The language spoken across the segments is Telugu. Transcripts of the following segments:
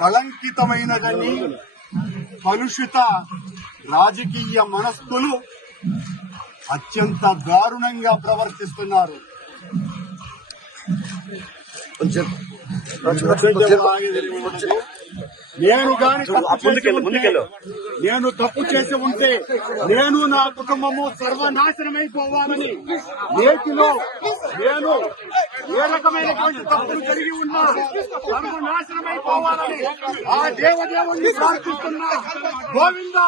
కళంకితమైనదని కలుషిత రాజకీయ మనస్కులు అత్యంత దారుణంగా ప్రవర్తిస్తున్నారు. నేను గాని తప్పు చేసి ఉంటే, నేను తప్పు చేసి ఉంటే నేను నా కుటుంబము సర్వనాశనమైపోవాలని నేటిలో నేను ఏ రకమైనటువంటి తప్పులు జరిగి ఉన్నా తనకు సర్వనాశనమైపోవాలని ఆ దేవదేవుని ప్రార్థిస్తున్నా గోవింద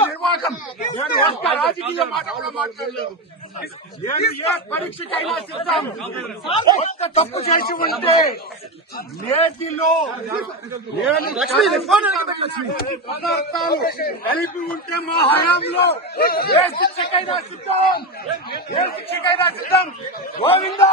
నిర్వాహకం. నేను ఒక్క రాజకీయ మాట కూడా మాట్లాడలేదు. నేను ఏ పరీక్షకైనా సిద్ధం ఒక్క తప్పు చేసి ఉంటే నేటిలో నేను పదార్థాలు కలిపి ఉంటే మా హయాంలో ఏ శిక్షకైనా సిద్ధం ఏ శిక్షకైనా సిద్ధం. గోవిందా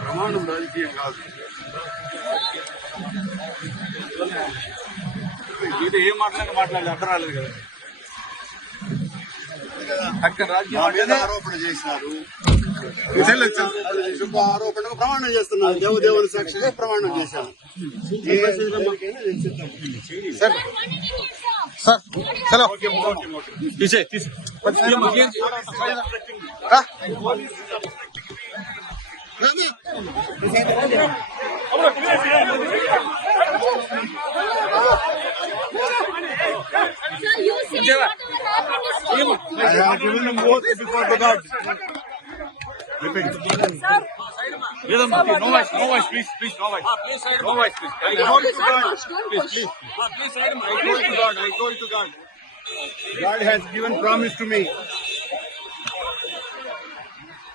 ప్రమాణం రాజకీయం కాదు. ఇది ఏం మాట్లాడి మాట్లాడలేదు అర్థం రాలేదు కదా. అక్కడ రాజ్యం ఆరోపణ చేసినారు. శుభ ఆరోపణకు ప్రమాణం చేస్తున్నారు దేవదేవుని సాక్షిగా ప్రమాణం చేశాను ఏ రకమైనా నేను సిద్ధం. సార్ చలో తీసే తీసే Sir, you say whatever happened is wrong. I have given them both before the God. Rhythm, no voice, no voice, please, please, no voice. Ah, no voice, please. I told to God. Please, please. Ah, I told to God. I told to God. God has given promise to me.